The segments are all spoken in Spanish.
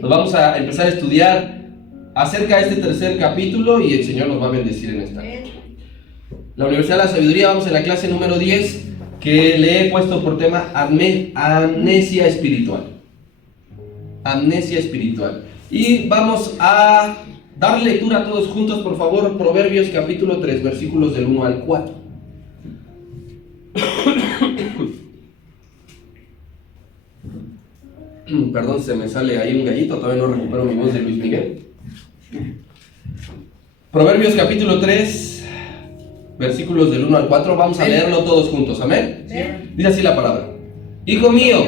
Nos vamos a empezar a estudiar acerca de este tercer capítulo y el Señor nos va a bendecir en esta noche. La Universidad de la Sabiduría, vamos en la clase número 10, que le he puesto por tema amnesia espiritual. Amnesia espiritual. Y vamos a dar lectura todos juntos, por favor, Proverbios capítulo 3, versículos del 1 al 4. Perdón, se me sale ahí un gallito, todavía no recupero mi voz de Luis Miguel. Proverbios capítulo 3, versículos del 1 al 4, vamos a leerlo todos juntos, ¿amén? Sí. Dice así la palabra: Hijo mío,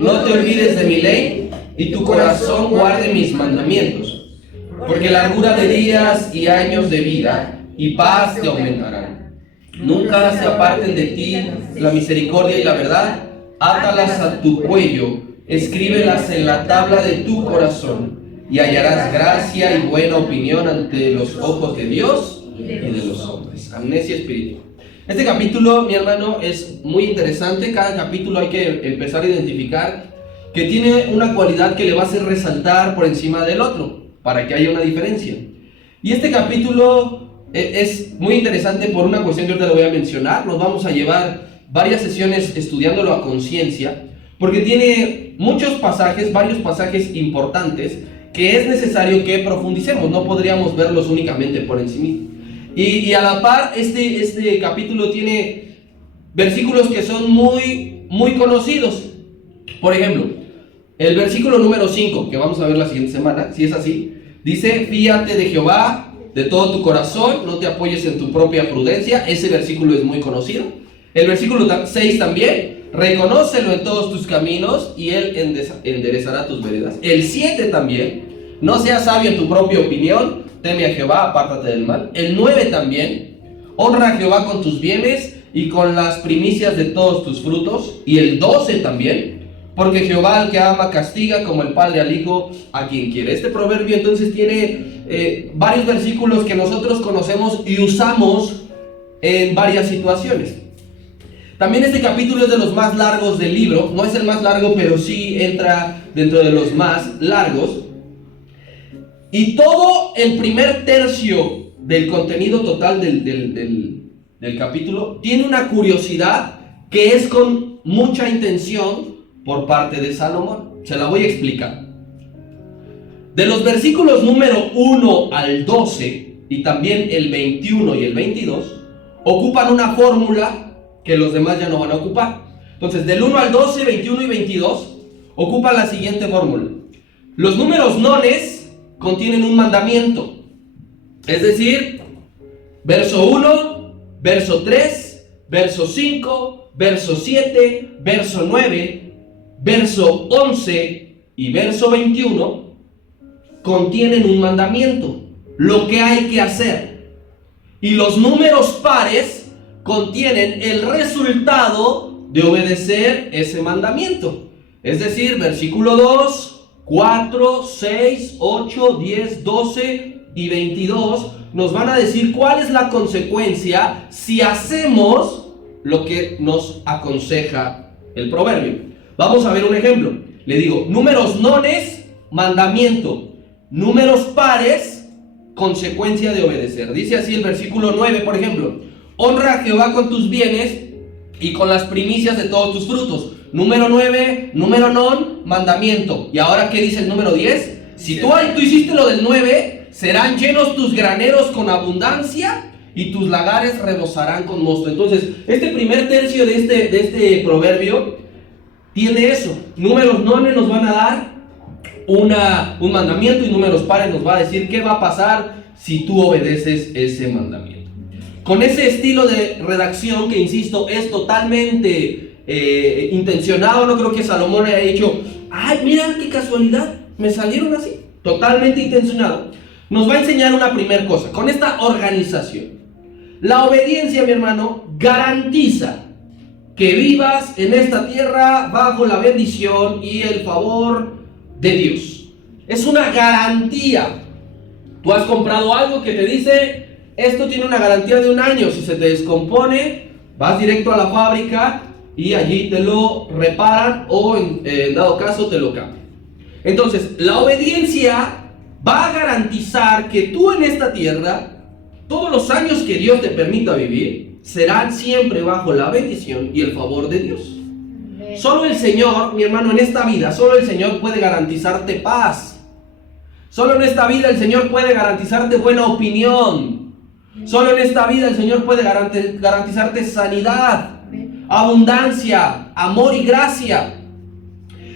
no te olvides de mi ley, y tu corazón guarde mis mandamientos, porque largura de días y años de vida y paz te aumentarán. Nunca se aparten de ti la misericordia y la verdad, átalas a tu cuello, escríbelas en la tabla de tu corazón, y hallarás gracia y buena opinión ante los ojos de Dios y de los hombres. Amnesia espiritual. Este capítulo, mi hermano, es muy interesante. Cada capítulo hay que empezar a identificar que tiene una cualidad que le va a hacer resaltar por encima del otro, para que haya una diferencia. Y este capítulo es muy interesante por una cuestión que ahorita le voy a mencionar. Nos vamos a llevar varias sesiones estudiándolo a conciencia, porque tiene muchos pasajes, varios pasajes importantes que es necesario que profundicemos. No podríamos verlos únicamente por encima. Y a la par, este capítulo tiene versículos que son muy conocidos. Por ejemplo, el versículo número 5, que vamos a ver la siguiente semana, si es así, dice: fíate de Jehová de todo tu corazón, no te apoyes en tu propia prudencia. Ese versículo es muy conocido. El versículo 6 también: reconócelo en todos tus caminos y Él enderezará tus veredas. El 7 también: no seas sabio en tu propia opinión, teme a Jehová, apártate del mal. El 9 también: honra a Jehová con tus bienes y con las primicias de todos tus frutos. Y el 12 también: porque Jehová al que ama castiga, como el padre al hijo a quien quiere. Este proverbio entonces tiene varios versículos que nosotros conocemos y usamos en varias situaciones. También este capítulo es de los más largos del libro. No es el más largo, pero sí entra dentro de los más largos. Y todo el primer tercio del contenido total del capítulo tiene una curiosidad que es con mucha intención por parte de Salomón. Se la voy a explicar. De los versículos número 1 al 12 y también el 21 y el 22 ocupan una fórmula que los demás ya no van a ocupar. Entonces, del 1 al 12, 21 y 22 ocupan la siguiente fórmula. Los números nones contienen un mandamiento. Es decir, verso 1, verso 3, verso 5, verso 7, verso 9, verso 11 y verso 21 contienen un mandamiento, lo que hay que hacer. Y los números pares contienen el resultado de obedecer ese mandamiento. Es decir, versículo 2, 4, 6, 8, 10, 12 y 22 nos van a decir cuál es la consecuencia si hacemos lo que nos aconseja el proverbio. Vamos a ver un ejemplo. Le digo, números nones, mandamiento. Números pares, consecuencia de obedecer. Dice así el versículo 9, por ejemplo: honra a Jehová con tus bienes y con las primicias de todos tus frutos. Número 9, número non, mandamiento. ¿Y ahora qué dice el número 10? Si tú hiciste lo del 9, serán llenos tus graneros con abundancia y tus lagares rebosarán con mosto. Entonces, este primer tercio de este proverbio tiene eso. Números nones nos van a dar un mandamiento y números pares nos va a decir qué va a pasar si tú obedeces ese mandamiento. Con ese estilo de redacción que, insisto, es totalmente intencionado. No creo que Salomón haya dicho: ay, mira qué casualidad, me salieron así. Totalmente intencionado. Nos va a enseñar una primera cosa con esta organización. La obediencia, mi hermano, garantiza que vivas en esta tierra bajo la bendición y el favor de Dios. Es una garantía. Tú has comprado algo que te dice: esto tiene una garantía de 1 año. Si se te descompone, vas directo a la fábrica y allí te lo reparan o en dado caso te lo cambian. Entonces, la obediencia va a garantizar que tú en esta tierra, todos los años que Dios te permita vivir, serán siempre bajo la bendición y el favor de Dios. Solo el Señor, mi hermano, en esta vida, solo el Señor puede garantizarte paz. Solo en esta vida el Señor puede garantizarte buena opinión. Solo en esta vida el Señor puede garantizarte sanidad, abundancia, amor y gracia.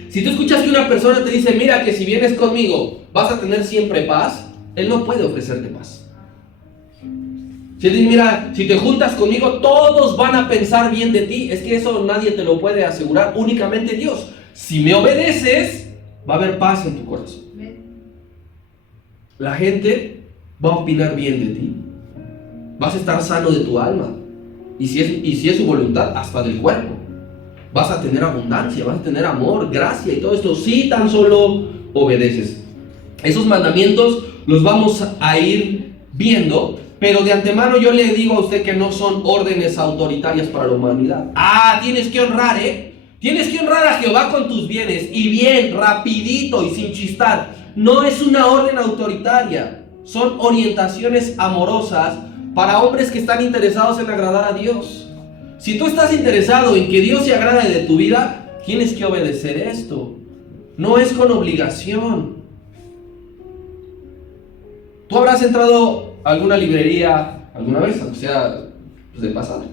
Si tú escuchas que una persona te dice, mira que si vienes conmigo vas a tener siempre paz, Él no puede ofrecerte paz. Si él dice, mira, si te juntas conmigo todos van a pensar bien de ti, es que eso nadie te lo puede asegurar, únicamente Dios. Si me obedeces, va a haber paz en tu corazón. La gente va a opinar bien de ti. Vas a estar sano de tu alma. Y si es su voluntad, hasta del cuerpo. Vas a tener abundancia, vas a tener amor, gracia y todo esto, si tan solo obedeces. Esos mandamientos los vamos a ir viendo, pero de antemano yo le digo a usted que no son órdenes autoritarias para la humanidad. Tienes que honrar, Tienes que honrar a Jehová con tus bienes, y bien, rapidito y sin chistar. No es una orden autoritaria, son orientaciones amorosas para hombres que están interesados en agradar a Dios. Si tú estás interesado en que Dios se agrade de tu vida, tienes que obedecer esto. No es con obligación. Tú habrás entrado a alguna librería alguna vez, o sea, pues de pasada.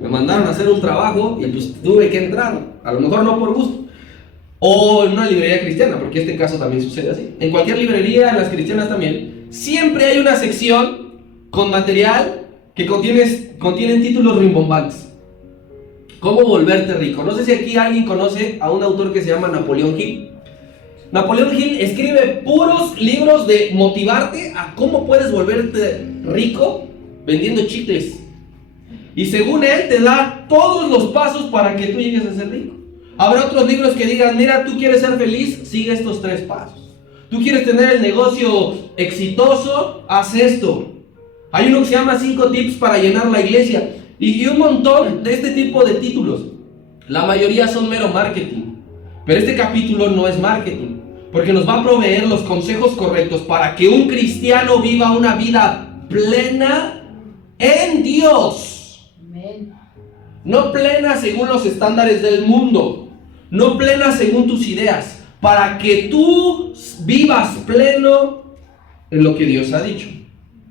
Me mandaron a hacer un trabajo y pues tuve que entrar, a lo mejor no por gusto. O en una librería cristiana, porque este caso también sucede así. En cualquier librería, en las cristianas también, siempre hay una sección con material que contienen títulos rimbombantes. ¿Cómo volverte rico? No sé si aquí alguien conoce a un autor que se llama Napoleón Hill. Napoleón Hill escribe puros libros de motivarte a cómo puedes volverte rico vendiendo chicles. Y según él te da todos los pasos para que tú llegues a ser rico. Habrá otros libros que digan, mira, tú quieres ser feliz, sigue estos 3 pasos. Tú quieres tener el negocio exitoso, haz esto. Hay uno que se llama 5 tips para llenar la iglesia. Y un montón de este tipo de títulos. La mayoría son mero marketing. Pero este capítulo no es marketing, porque nos va a proveer los consejos correctos para que un cristiano viva una vida plena en Dios. No plena según los estándares del mundo, no plena según tus ideas, para que tú vivas pleno en lo que Dios ha dicho.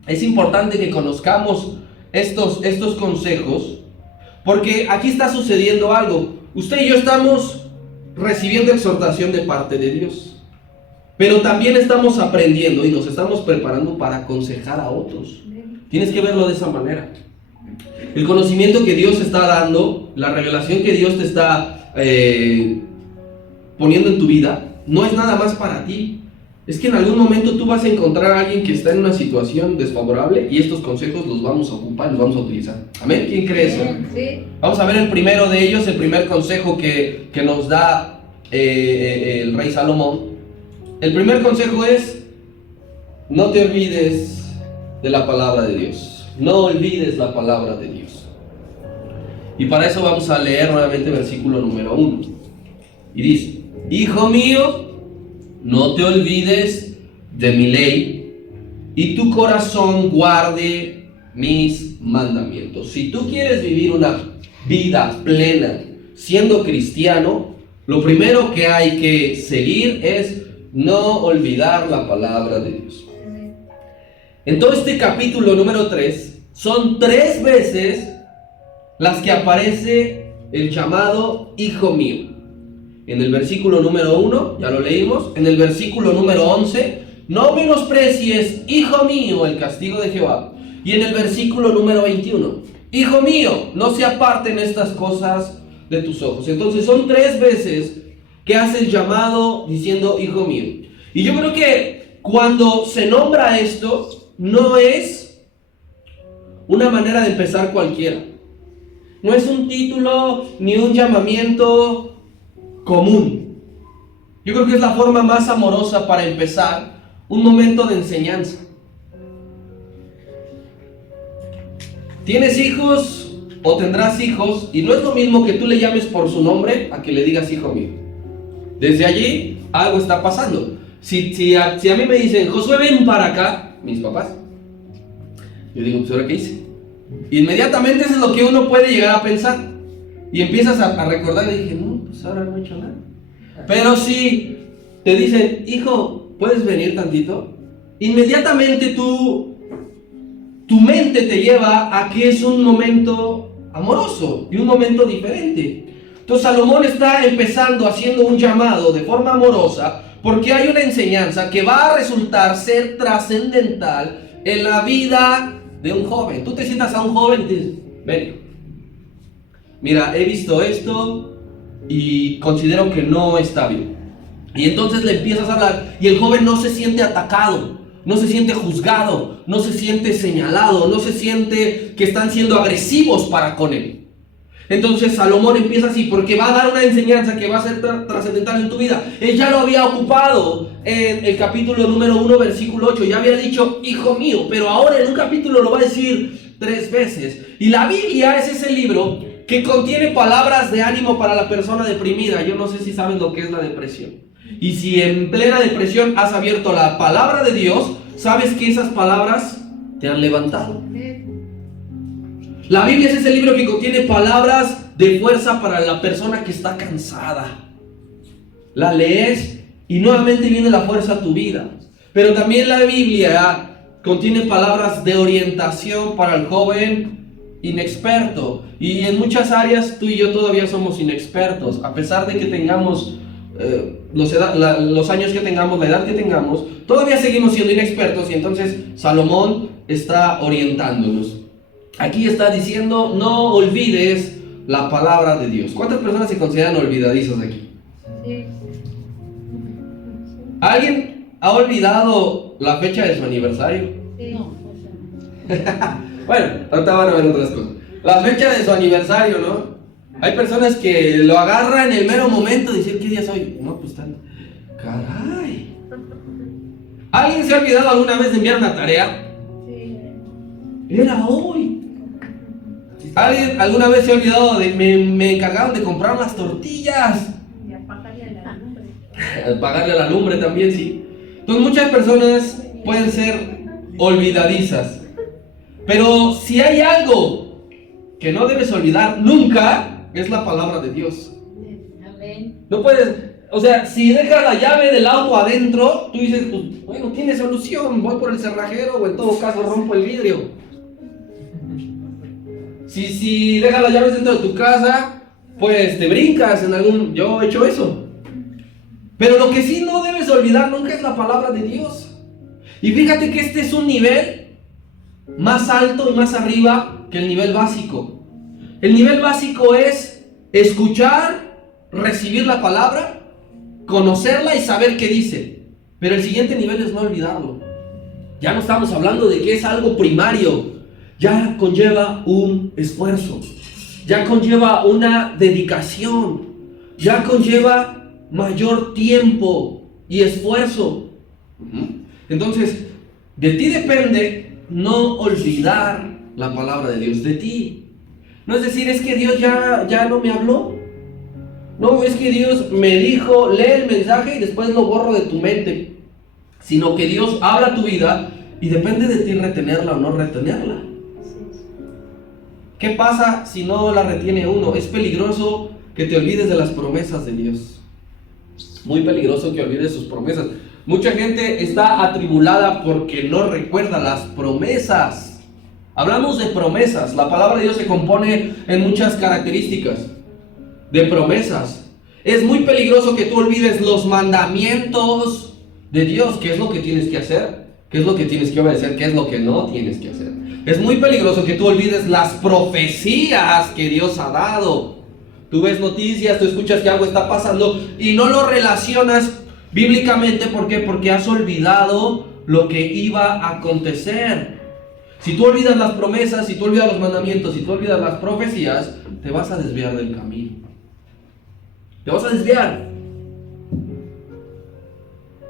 Es importante que conozcamos estos consejos, porque aquí está sucediendo algo. Usted y yo estamos recibiendo exhortación de parte de Dios, pero también estamos aprendiendo y nos estamos preparando para aconsejar a otros. Tienes que verlo de esa manera. El conocimiento que Dios está dando, la revelación que Dios te está poniendo en tu vida, no es nada más para ti. Es que en algún momento tú vas a encontrar a alguien que está en una situación desfavorable y estos consejos los vamos a ocupar, los vamos a utilizar. ¿Amén? ¿Quién cree eso? Sí. Vamos a ver el primero de ellos, el primer consejo que nos da el rey Salomón. El primer consejo es: no te olvides de la palabra de Dios. No olvides la palabra de Dios. Y para eso vamos a leer nuevamente el versículo número 1. Y dice: Hijo mío, no te olvides de mi ley, y tu corazón guarde mis mandamientos. Si tú quieres vivir una vida plena siendo cristiano, lo primero que hay que seguir es no olvidar la palabra de Dios. En todo este capítulo número 3, son 3 veces las que aparece el llamado hijo mío. En el versículo número 1, ya lo leímos. En el versículo número 11, no menosprecies, hijo mío, el castigo de Jehová. Y en el versículo número 21, hijo mío, no se aparten estas cosas de tus ojos. Entonces son 3 veces que hace el llamado diciendo hijo mío. Y yo creo que cuando se nombra esto, no es una manera de empezar cualquiera. No es un título ni un llamamiento común. Yo creo que es la forma más amorosa para empezar un momento de enseñanza. ¿Tienes hijos o tendrás hijos? Y no es lo mismo que tú le llames por su nombre a que le digas hijo mío. Desde allí algo está pasando. Si a mí me dicen, Josué, ven para acá, mis papás, yo digo, pues ¿ahora qué hice? Inmediatamente eso es lo que uno puede llegar a pensar. Y empiezas a recordar y dije, no, pues ahora no he hecho nada. Pero si te dicen, hijo, ¿puedes venir tantito? Inmediatamente tu mente te lleva a que es un momento amoroso y un momento diferente. Entonces Salomón está empezando haciendo un llamado de forma amorosa porque hay una enseñanza que va a resultar ser trascendental en la vida de un joven. Tú te sientas a un joven y te dices, ven, mira, he visto esto y considero que no está bien. Y entonces le empiezas a hablar y el joven no se siente atacado, no se siente juzgado, no se siente señalado, no se siente que están siendo agresivos para con él. Entonces Salomón empieza así porque va a dar una enseñanza que va a ser trascendental en tu vida. Él ya lo había ocupado en el capítulo número 1, versículo 8. Ya había dicho, hijo mío, pero ahora en un capítulo lo va a decir 3 veces. Y la Biblia es ese libro que contiene palabras de ánimo para la persona deprimida. Yo no sé si sabes lo que es la depresión. Y si en plena depresión has abierto la palabra de Dios, sabes que esas palabras te han levantado. La Biblia es ese libro que contiene palabras de fuerza para la persona que está cansada. La lees y nuevamente viene la fuerza a tu vida. Pero también la Biblia contiene palabras de orientación para el joven inexperto. Y en muchas áreas tú y yo todavía somos inexpertos. A pesar de que tengamos los años que tengamos, la edad que tengamos, todavía seguimos siendo inexpertos. Y entonces Salomón está orientándonos. Aquí está diciendo, no olvides la palabra de Dios. ¿Cuántas personas se consideran olvidadizas aquí? Sí. ¿Alguien ha olvidado la fecha de su aniversario? Sí. No. Bueno, ahorita van a ver otras cosas. La fecha de su aniversario, ¿no? Hay personas que lo agarran en el mero momento de decir, ¿qué día soy? No, pues tan... ¡Caray! ¿Alguien se ha olvidado alguna vez de enviar una tarea? Sí. Era hoy. ¿Alguien alguna vez se ha olvidado de me encargaron de comprar las tortillas? Y apagarle a la lumbre. Pagarle a la lumbre también, sí. Entonces muchas personas pueden ser olvidadizas. Pero si hay algo que no debes olvidar nunca, es la palabra de Dios. Amén. No puedes, o sea, si dejas la llave del auto adentro, tú dices, pues, bueno, tiene solución, voy por el cerrajero o en todo caso rompo el vidrio. Si dejas las llaves dentro de tu casa, pues te brincas en algún... Yo he hecho eso. Pero lo que sí no debes olvidar nunca es la palabra de Dios. Y fíjate que este es un nivel más alto y más arriba que el nivel básico. El nivel básico es escuchar, recibir la palabra, conocerla y saber qué dice. Pero el siguiente nivel es no olvidarlo. Ya no estamos hablando de que es algo primario. Ya conlleva un esfuerzo, ya conlleva una dedicación, ya conlleva mayor tiempo y esfuerzo. Entonces, de ti depende no olvidar la palabra de Dios, de ti. No es decir, es que Dios ya no me habló. No, es que Dios me dijo, lee el mensaje y después lo borro de tu mente. Sino que Dios habla tu vida y depende de ti retenerla o no retenerla. ¿Qué pasa si no la retiene uno? Es peligroso que te olvides de las promesas de Dios. Muy peligroso que olvides sus promesas. Mucha gente está atribulada porque no recuerda las promesas. Hablamos de promesas. La palabra de Dios se compone en muchas características de promesas. Es muy peligroso que tú olvides los mandamientos de Dios. ¿Qué es lo que tienes que hacer? ¿Qué es lo que tienes que obedecer? ¿Qué es lo que no tienes que hacer? Es muy peligroso que tú olvides las profecías que Dios ha dado. Tú ves noticias, tú escuchas que algo está pasando y no lo relacionas bíblicamente. ¿Por qué? Porque has olvidado lo que iba a acontecer. Si tú olvidas las promesas, si tú olvidas los mandamientos, si tú olvidas las profecías, te vas a desviar del camino. Te vas a desviar.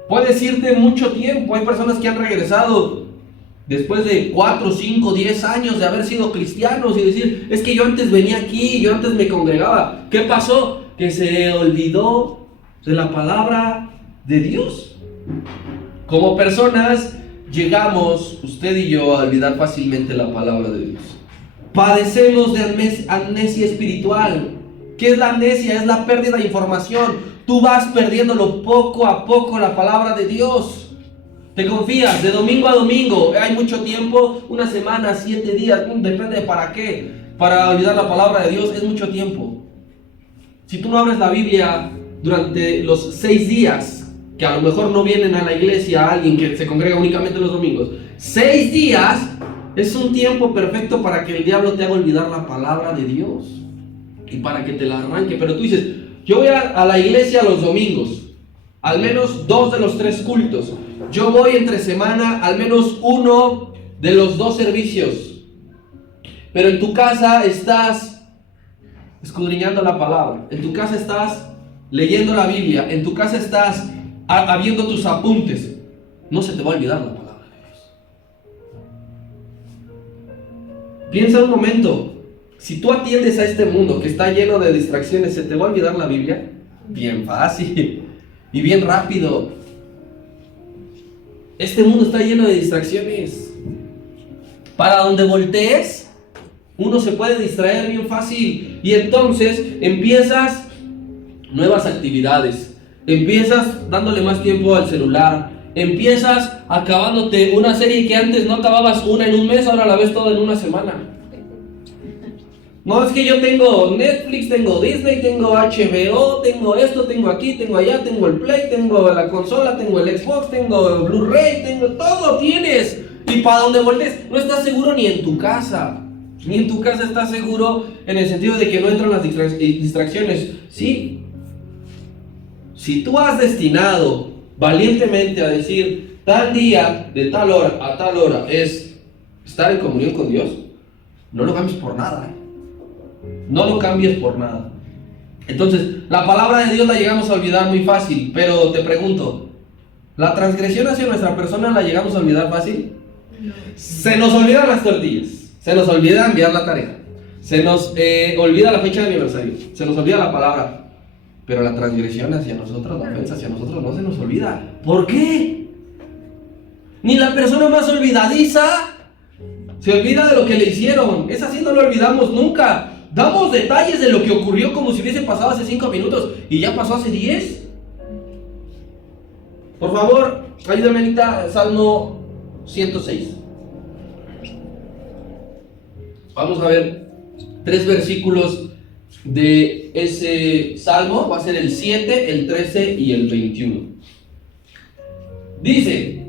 Puedes irte mucho tiempo. Hay personas que han regresado después de 4, 5, 10 años de haber sido cristianos y decir, es que yo antes venía aquí, yo antes me congregaba. ¿Qué pasó? Que se olvidó de la palabra de Dios. Como personas llegamos, usted y yo, a olvidar fácilmente la palabra de Dios. Padecemos de amnesia espiritual. ¿Qué es la amnesia? Es la pérdida de información. Tú vas perdiéndolo poco a poco, la palabra de Dios. Te confías de domingo a domingo. Hay mucho tiempo, una semana, 7 días, depende de para qué. Para olvidar la palabra de Dios es mucho tiempo. Si tú no abres la Biblia durante los 6 días, que a lo mejor no vienen a la iglesia alguien que se congrega únicamente los domingos, 6 días es un tiempo perfecto para que el diablo te haga olvidar la palabra de Dios y para que te la arranque. Pero tú dices, yo voy a la iglesia los domingos, al menos 2 de los 3 cultos. Yo voy entre semana al menos 1 de los 2 servicios. Pero en tu casa estás escudriñando la palabra. En tu casa estás leyendo la Biblia. En tu casa estás habiendo tus apuntes. No se te va a olvidar la palabra de Dios. Piensa un momento. Si tú atiendes a este mundo que está lleno de distracciones, ¿se te va a olvidar la Biblia? Bien fácil y bien rápido. Este mundo está lleno de distracciones. Para donde voltees, uno se puede distraer bien fácil. Y entonces empiezas nuevas actividades. Empiezas dándole más tiempo al celular. Empiezas acabándote una serie que antes no acababas una en un mes, ahora la ves toda en una semana. No, es que yo tengo Netflix, tengo Disney, tengo HBO, tengo esto, tengo aquí, tengo allá, tengo el Play, tengo la consola, tengo el Xbox, tengo el Blu-ray, tengo todo, tienes. Y para donde voltees, no estás seguro ni en tu casa. Ni en tu casa estás seguro en el sentido de que no entran las distracciones. Sí. Si tú has destinado valientemente a decir, tal día, de tal hora a tal hora, es estar en comunión con Dios, no lo cambies por nada, No lo cambies por nada. Entonces, la palabra de Dios la llegamos a olvidar muy fácil, pero te pregunto, ¿la transgresión hacia nuestra persona la llegamos a olvidar fácil? No. Se nos olvidan las tortillas, se nos olvida enviar la tarea, se nos olvida la fecha de aniversario, se nos olvida la palabra, pero la transgresión hacia nosotros, la ofensa hacia nosotros no se nos olvida. ¿Por qué? Ni la persona más olvidadiza se olvida de lo que le hicieron. Es así, no lo olvidamos nunca. Damos detalles de lo que ocurrió como si hubiese pasado hace 5 minutos y ya pasó hace 10. Por favor, ayúdame Anita, Salmo 106. Vamos a ver 3 versículos de ese salmo. Va a ser el 7, el 13 y el 21. Dice: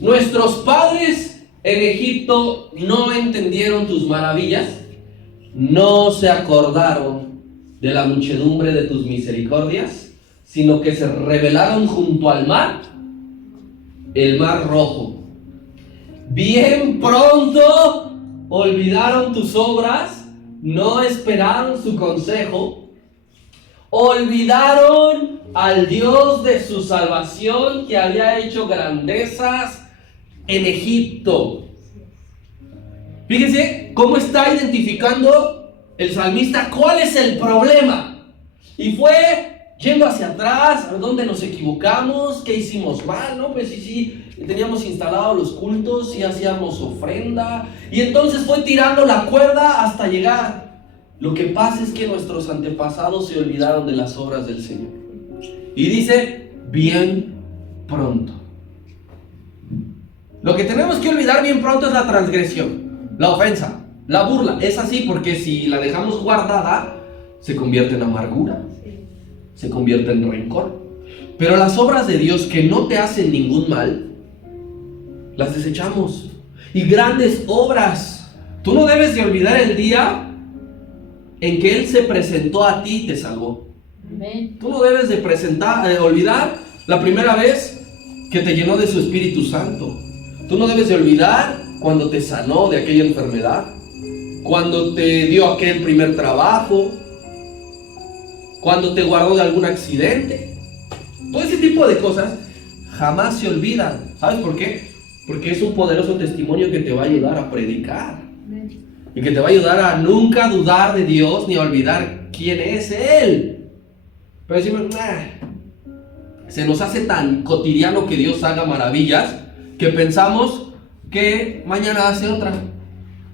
nuestros padres en Egipto no entendieron tus maravillas, no se acordaron de la muchedumbre de tus misericordias, sino que se rebelaron junto al mar, el mar rojo. Bien pronto olvidaron tus obras, no esperaron su consejo, olvidaron al Dios de su salvación que había hecho grandezas en Egipto. Fíjense cómo está identificando el salmista cuál es el problema. Y fue yendo hacia atrás, a dónde nos equivocamos, qué hicimos mal, ¿no? Pues sí, teníamos instalados los cultos, sí hacíamos ofrenda. Y entonces fue tirando la cuerda hasta llegar. Lo que pasa es que nuestros antepasados se olvidaron de las obras del Señor. Y dice, bien pronto. Lo que tenemos que olvidar bien pronto es la transgresión, la ofensa, la burla. Es así porque si la dejamos guardada, se convierte en amargura, se convierte en rencor. Pero las obras de Dios que no te hacen ningún mal, las desechamos. Y grandes obras. Tú no debes de olvidar el día en que Él se presentó a ti y te salvó. Amén. Tú no debes de olvidar la primera vez que te llenó de su Espíritu Santo. Tú no debes de olvidar cuando te sanó de aquella enfermedad, cuando te dio aquel primer trabajo, cuando te guardó de algún accidente. Todo ese tipo de cosas jamás se olvidan. ¿Sabes por qué? Porque es un poderoso testimonio que te va a ayudar a predicar y que te va a ayudar a nunca dudar de Dios ni a olvidar quién es Él. Pero decimos, se nos hace tan cotidiano que Dios haga maravillas que pensamos que mañana hace otra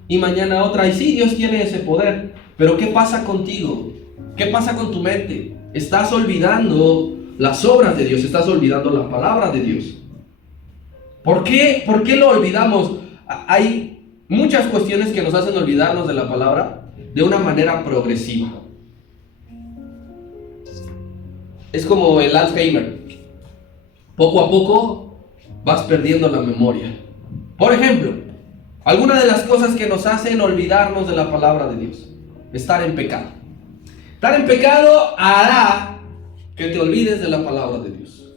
y mañana otra. Y sí, Dios tiene ese poder, pero ¿qué pasa contigo? ¿Qué pasa con tu mente? Estás olvidando las obras de Dios, estás olvidando la palabra de Dios. ¿Por qué lo olvidamos? Hay muchas cuestiones que nos hacen olvidarnos de la palabra de una manera progresiva. Es como el Alzheimer. Poco a poco vas perdiendo la memoria. Por ejemplo, alguna de las cosas que nos hacen olvidarnos de la palabra de Dios: estar en pecado. Estar en pecado hará que te olvides de la palabra de Dios.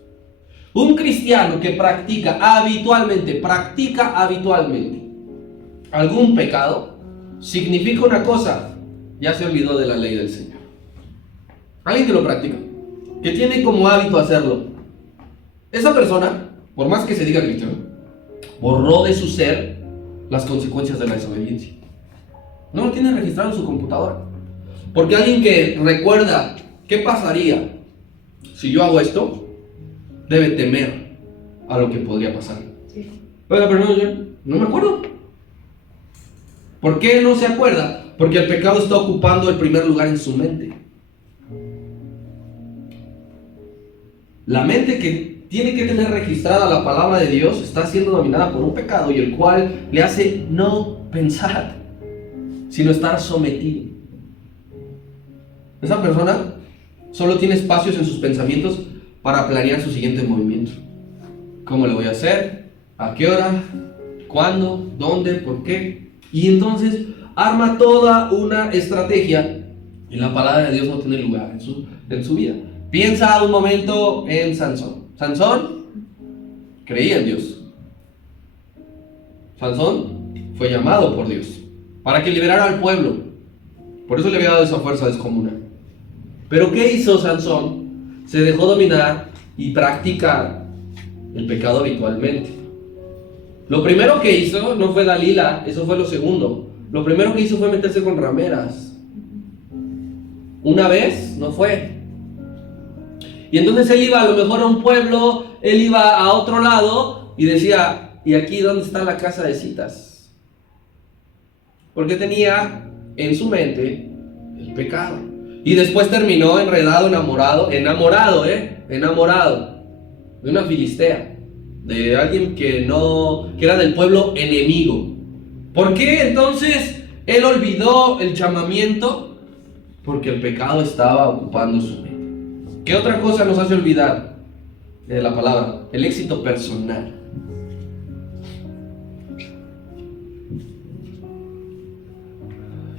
Un cristiano que practica habitualmente algún pecado, significa una cosa: ya se olvidó de la ley del Señor. Alguien que lo practica, que tiene como hábito hacerlo, esa persona, por más que se diga cristiano, borró de su ser las consecuencias de la desobediencia. No lo tiene registrado en su computadora. Porque alguien que recuerda qué pasaría si yo hago esto, debe temer a lo que podría pasar. Sí. Pero no me acuerdo. ¿Por qué no se acuerda? Porque el pecado está ocupando el primer lugar en su mente. La mente que tiene que tener registrada la palabra de Dios está siendo dominada por un pecado, y el cual le hace no pensar, sino estar sometido. Esa persona solo tiene espacios en sus pensamientos para planear su siguiente movimiento. ¿Cómo le voy a hacer? ¿A qué hora? ¿Cuándo? ¿Dónde? ¿Por qué? Y entonces arma toda una estrategia, y la palabra de Dios no tiene lugar en su vida. Piensa un momento en Sansón. Sansón creía en Dios. Sansón fue llamado por Dios para que liberara al pueblo. Por eso le había dado esa fuerza descomunal. Pero ¿qué hizo Sansón? Se dejó dominar y practicar el pecado habitualmente. Lo primero que hizo no fue Dalila, eso fue lo segundo. Lo primero que hizo fue meterse con rameras. Una vez no fue. Y entonces él iba a lo mejor a un pueblo, él iba a otro lado y decía: ¿y aquí dónde está la casa de citas? Porque tenía en su mente el pecado. Y después terminó enredado, enamorado de una filistea, de alguien que era del pueblo enemigo. ¿Por qué entonces él olvidó el llamamiento? Porque el pecado estaba ocupando su mente. ¿Qué otra cosa nos hace olvidar de la palabra? El éxito personal.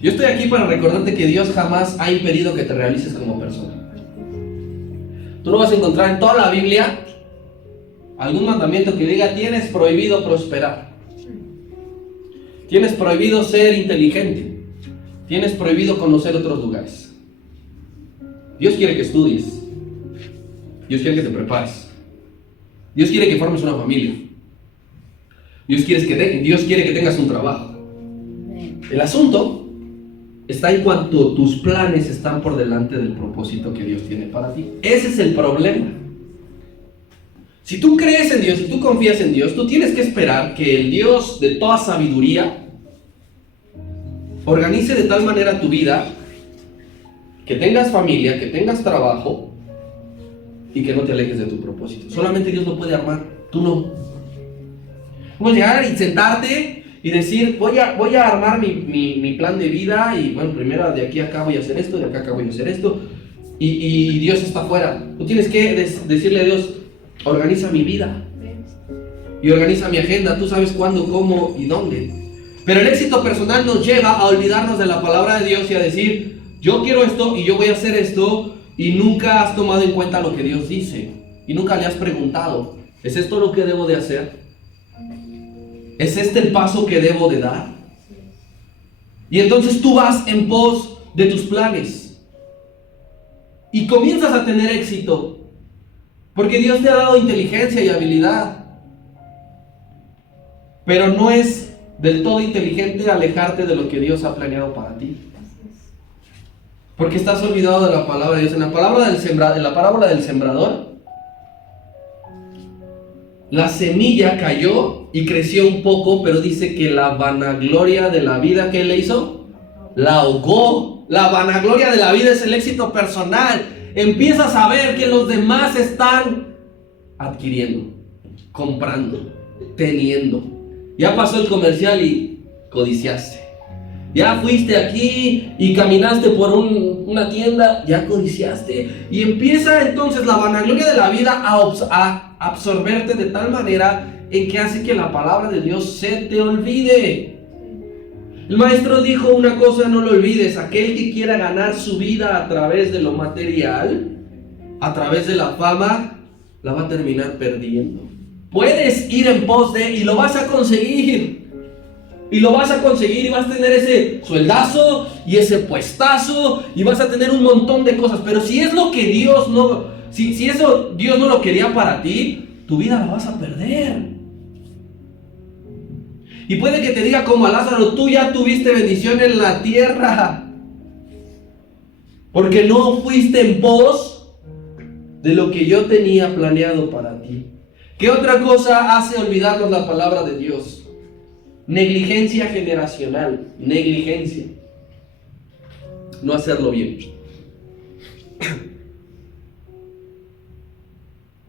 Yo estoy aquí para recordarte que Dios jamás ha impedido que te realices como persona. Tú no vas a encontrar en toda la Biblia algún mandamiento que diga: tienes prohibido prosperar, tienes prohibido ser inteligente, tienes prohibido conocer otros lugares. Dios quiere que estudies, Dios quiere que te prepares, Dios quiere que formes una familia, Dios quiere que tengas un trabajo. El asunto está en cuanto tus planes están por delante del propósito que Dios tiene para ti. Ese es el problema. Si tú crees en Dios, si tú confías en Dios, tú tienes que esperar que el Dios de toda sabiduría organice de tal manera tu vida que tengas familia, que tengas trabajo y que no te alejes de tu propósito. Solamente Dios lo puede armar, tú no. Puedes llegar y sentarte y decir: voy a armar mi plan de vida, y bueno, primero de aquí a acá voy a hacer esto, de acá a acá voy a hacer esto, y Dios está afuera. Tú tienes que decirle a Dios: organiza mi vida y organiza mi agenda. Tú sabes cuándo, cómo y dónde. Pero el éxito personal nos lleva a olvidarnos de la palabra de Dios y a decir: yo quiero esto y yo voy a hacer esto, y nunca has tomado en cuenta lo que Dios dice, y nunca le has preguntado: ¿es esto lo que debo de hacer? ¿Es este el paso que debo de dar? Y entonces tú vas en pos de tus planes y comienzas a tener éxito, porque Dios te ha dado inteligencia y habilidad. Pero no es del todo inteligente alejarte de lo que Dios ha planeado para ti, porque estás olvidado de la palabra de Dios. En la parábola del sembrador, La semilla cayó y creció un poco, pero dice que la vanagloria de la vida, ¿qué le hizo? La ahogó. La vanagloria de la vida es el éxito personal. Empiezas a ver que los demás están adquiriendo, comprando, teniendo. Ya pasó el comercial y codiciaste. Ya fuiste aquí y caminaste por una tienda, ya codiciaste. Y empieza entonces la vanagloria de la vida a absorberte de tal manera en que hace que la palabra de Dios se te olvide. El maestro dijo una cosa, no lo olvides: aquel que quiera ganar su vida a través de lo material, a través de la fama, la va a terminar perdiendo. Puedes ir en pos de, y lo vas a conseguir. Y lo vas a conseguir y vas a tener ese sueldazo y ese puestazo y vas a tener un montón de cosas. Pero si es lo que Dios no, si eso Dios no lo quería para ti, tu vida la vas a perder. Y puede que te diga como a Lázaro: tú ya tuviste bendición en la tierra, porque no fuiste en pos de lo que yo tenía planeado para ti. ¿Qué otra cosa hace olvidarnos la palabra de Dios? Negligencia generacional. Negligencia. No hacerlo bien.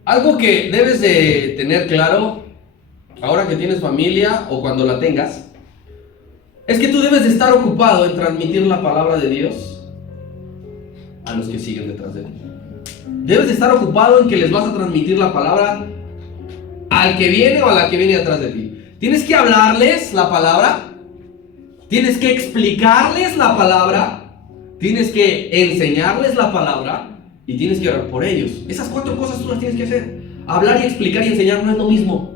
Algo que debes de tener claro ahora que tienes familia o cuando la tengas, es que tú debes de estar ocupado en transmitir la palabra de Dios a los que siguen detrás de ti. Debes de estar ocupado en que les vas a transmitir la palabra al que viene o a la que viene detrás de ti. Tienes que hablarles la palabra, tienes que explicarles la palabra, tienes que enseñarles la palabra y tienes que orar por ellos. Esas 4 cosas tú las tienes que hacer. Hablar y explicar y enseñar no es lo mismo.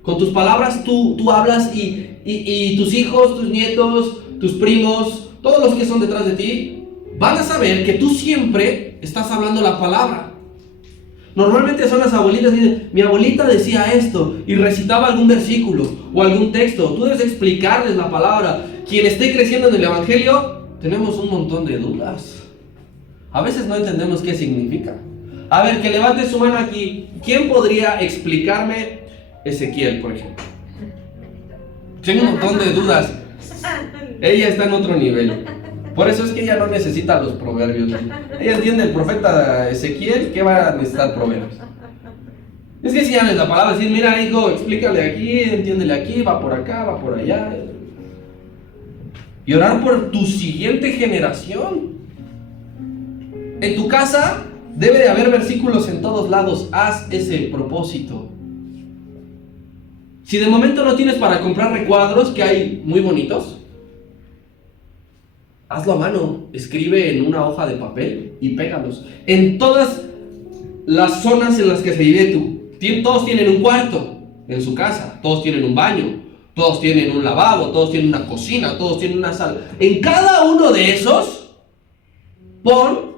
Con tus palabras tú hablas y tus hijos, tus nietos, tus primos, todos los que son detrás de ti van a saber que tú siempre estás hablando la palabra. Normalmente son las abuelitas que dicen: mi abuelita decía esto, y recitaba algún versículo o algún texto. Tú debes explicarles la palabra. Quien esté creciendo en el evangelio, tenemos un montón de dudas. A veces no entendemos qué significa. A ver, que levante su mano aquí. ¿Quién podría explicarme Ezequiel, por ejemplo? Tengo un montón de dudas. Ella está en otro nivel. Por eso es que ella no necesita los proverbios. Ella entiende el profeta Ezequiel, que va a necesitar proverbios. Es que si ya les la palabra, decir: mira, hijo, explícale aquí, entiéndele aquí, va por acá, va por allá. Y orar por tu siguiente generación. En tu casa debe de haber versículos en todos lados. Haz ese propósito. Si de momento no tienes para comprar recuadros, que hay muy bonitos, hazlo a mano. Escribe en una hoja de papel y pégalos. En todas las zonas en las que se vive todos tienen un cuarto en su casa, todos tienen un baño, todos tienen un lavabo, todos tienen una cocina, todos tienen una sala. En cada uno de esos, pon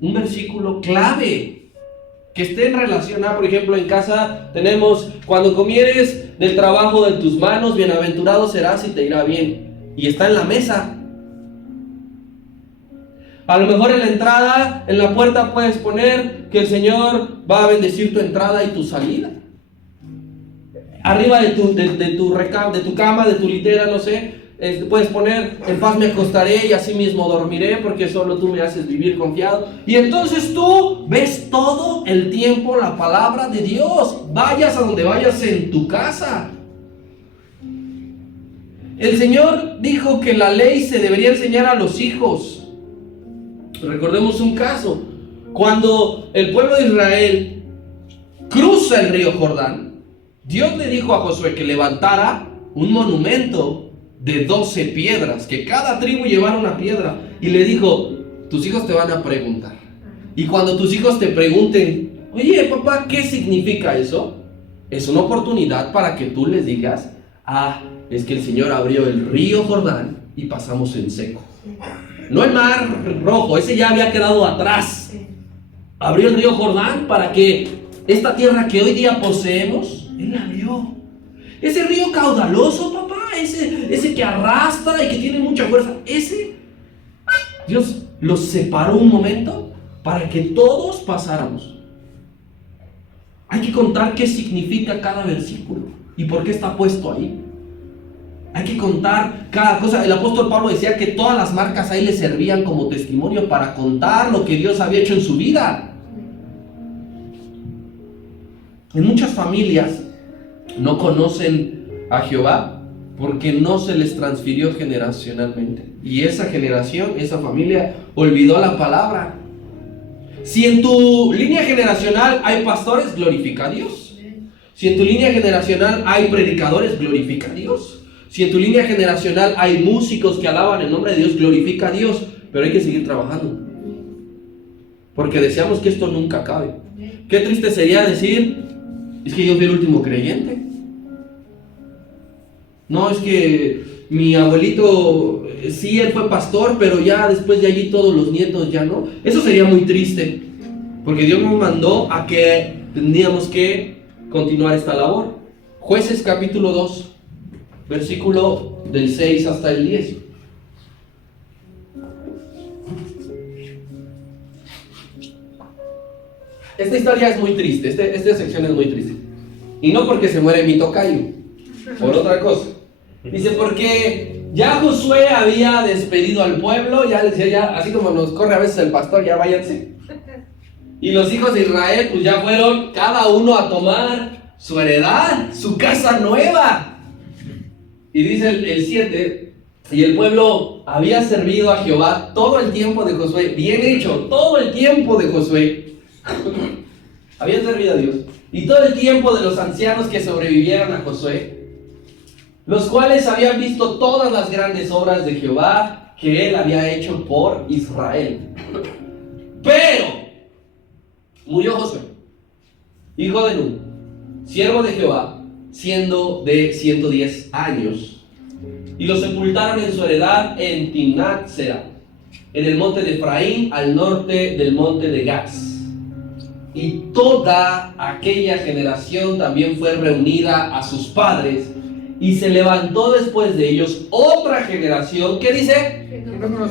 un versículo clave que esté en relación a, por ejemplo, en casa tenemos: cuando comieres del trabajo de tus manos, bienaventurado serás y te irá bien. Y está en la mesa. A lo mejor en la entrada, en la puerta puedes poner que el Señor va a bendecir tu entrada y tu salida. Arriba de tu cama, de tu litera, no sé, puedes poner: en paz me acostaré y así mismo dormiré, porque solo tú me haces vivir confiado. Y entonces tú ves todo el tiempo la palabra de Dios. Vayas a donde vayas en tu casa. El Señor dijo que la ley se debería enseñar a los hijos. Recordemos un caso: cuando el pueblo de Israel cruza el río Jordán, Dios le dijo a Josué que levantara un monumento de 12 piedras, que cada tribu llevara una piedra, y le dijo: tus hijos te van a preguntar, y cuando tus hijos te pregunten: oye papá, ¿qué significa eso?, es una oportunidad para que tú les digas: es que el Señor abrió el río Jordán y pasamos en seco. No el mar rojo, ese ya había quedado atrás. Abrió el río Jordán para que esta tierra que hoy día poseemos, Él la abrió. Ese río caudaloso, papá, ese que arrastra y que tiene mucha fuerza, ese Dios los separó un momento para que todos pasáramos. Hay que contar qué significa cada versículo y por qué está puesto ahí. Hay que contar cada cosa. El apóstol Pablo decía que todas las marcas ahí le servían como testimonio para contar lo que Dios había hecho en su vida. En muchas familias no conocen a Jehová porque no se les transfirió generacionalmente. Y esa generación, esa familia, olvidó la palabra. Si en tu línea generacional hay pastores, glorifica a Dios. Si en tu línea generacional hay predicadores, glorifica a Dios. Si en tu línea generacional hay músicos que alaban el nombre de Dios, glorifica a Dios. Pero hay que seguir trabajando, porque deseamos que esto nunca acabe. Qué triste sería decir: es que yo fui el último creyente. No, es que mi abuelito, sí, él fue pastor, pero ya después de allí todos los nietos ya no. Eso sería muy triste, porque Dios nos mandó a que tendríamos que continuar esta labor. Jueces capítulo 2, versículo del 6 hasta el 10. Esta historia es muy triste, esta sección es muy triste. Y no porque se muere mi tocayo, por otra cosa. Dice, porque ya Josué había despedido al pueblo, ya decía, ya, así como nos corre a veces el pastor, ya váyanse. Y los hijos de Israel, pues ya fueron cada uno a tomar su heredad, su casa nueva. Y dice el 7, y el pueblo había servido a Jehová todo el tiempo de Josué, bien hecho, todo el tiempo de Josué. Habían servido a Dios. Y todo el tiempo de los ancianos que sobrevivieron a Josué, los cuales habían visto todas las grandes obras de Jehová que él había hecho por Israel. Pero murió Josué, hijo de Nun, siervo de Jehová, siendo de 110 años. Y lo sepultaron en su heredad en Timnat Serah, en el monte de Efraín, al norte del monte de Gaz. Y toda aquella generación también fue reunida a sus padres, y se levantó después de ellos otra generación, ¿qué dice?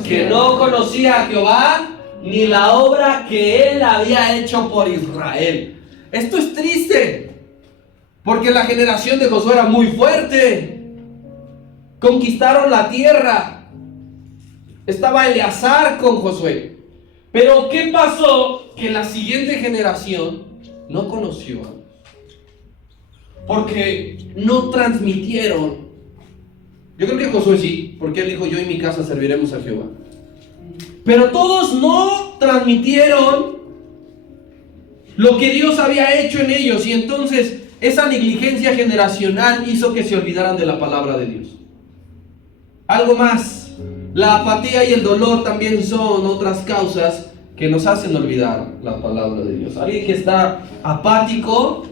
Que no conocía a Jehová, ni la obra que él había hecho por Israel. Esto es triste, porque la generación de Josué era muy fuerte. Conquistaron la tierra. Estaba Eleazar con Josué. Pero ¿qué pasó? Que la siguiente generación no conoció a Dios, porque no transmitieron. Yo creo que Josué sí, porque él dijo: yo y mi casa serviremos a Jehová. Pero todos no transmitieron lo que Dios había hecho en ellos, y entonces esa negligencia generacional hizo que se olvidaran de la palabra de Dios. Algo más, la apatía y el dolor también son otras causas que nos hacen olvidar la palabra de Dios. Alguien que está apático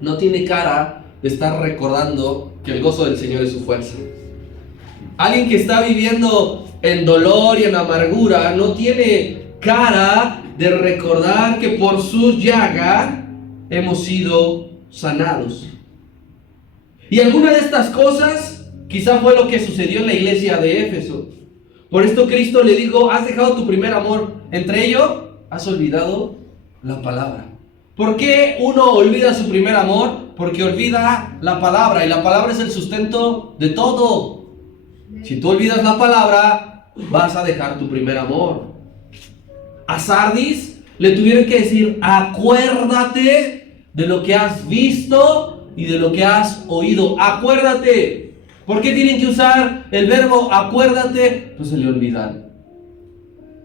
no tiene cara de estar recordando que el gozo del Señor es su fuerza. Alguien que está viviendo en dolor y en amargura no tiene cara de recordar que por su llaga hemos sido sanados. Y alguna de estas cosas quizá fue lo que sucedió en la iglesia de Éfeso. Por esto Cristo le dijo: has dejado tu primer amor. Entre ello, has olvidado la palabra. ¿Por qué uno olvida su primer amor? Porque olvida la palabra, y la palabra es el sustento de todo. Si tú olvidas la palabra, vas a dejar tu primer amor. A Sardis le tuvieron que decir: acuérdate de lo que has visto y de lo que has oído. Acuérdate. ¿Por qué tienen que usar el verbo acuérdate? Pues se le olvidan.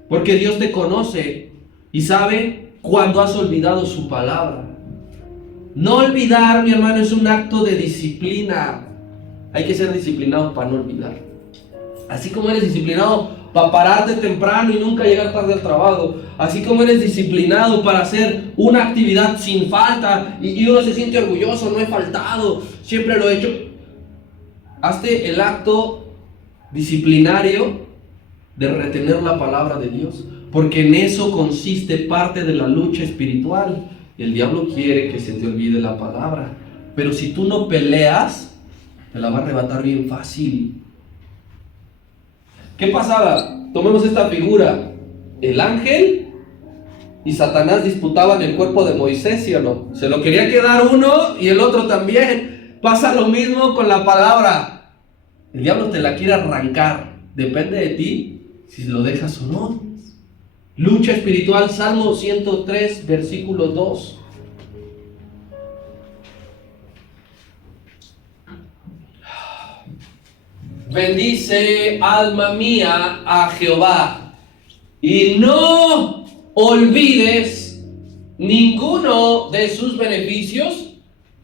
Porque Dios te conoce y sabe cuando has olvidado su palabra. No olvidar, mi hermano, es un acto de disciplina. Hay que ser disciplinados para no olvidar. Así como eres disciplinado para pararte temprano y nunca llegar tarde al trabajo, así como eres disciplinado para hacer una actividad sin falta y uno se siente orgulloso: no he faltado, siempre lo he hecho. Hazte el acto disciplinario de retener la palabra de Dios, porque en eso consiste parte de la lucha espiritual. El diablo quiere que se te olvide la palabra, pero si tú no peleas, te la va a arrebatar bien fácil. ¿Qué pasaba? Tomemos esta figura. El ángel y Satanás disputaban el cuerpo de Moisés, ¿sí o no? Se lo quería quedar uno y el otro también. Pasa lo mismo con la palabra. El diablo te la quiere arrancar. Depende de ti si lo dejas o no. Lucha espiritual, Salmo 103, versículo 2. Bendice, alma mía, a Jehová, y no olvides ninguno de sus beneficios.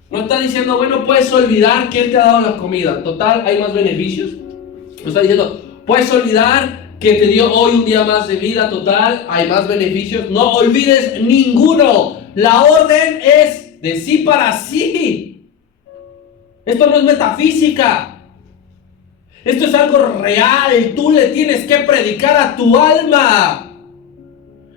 No está diciendo, bueno, puedes olvidar que Él te ha dado la comida. Total, hay más beneficios. No está diciendo, puedes olvidar que te dio hoy un día más de vida. Total, hay más beneficios. No olvides ninguno. La orden es de sí para sí. Esto no es metafísica. Esto es algo real. Tú le tienes que predicar a tu alma.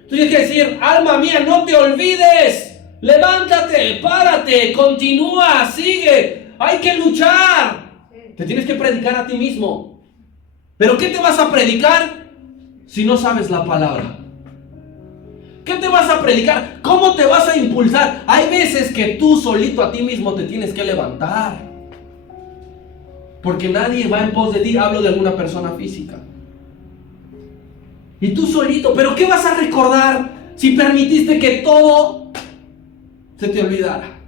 Tú tienes que decir, alma mía, no te olvides. Levántate, párate, continúa, sigue. Hay que luchar. Te tienes que predicar a ti mismo. ¿Pero qué te vas a predicar si no sabes la palabra? ¿Qué te vas a predicar? ¿Cómo te vas a impulsar? Hay veces que tú solito a ti mismo te tienes que levantar. Porque nadie va en pos de ti. Hablo de alguna persona física. Y tú solito. ¿Pero qué vas a recordar si permitiste que todo se te olvidara?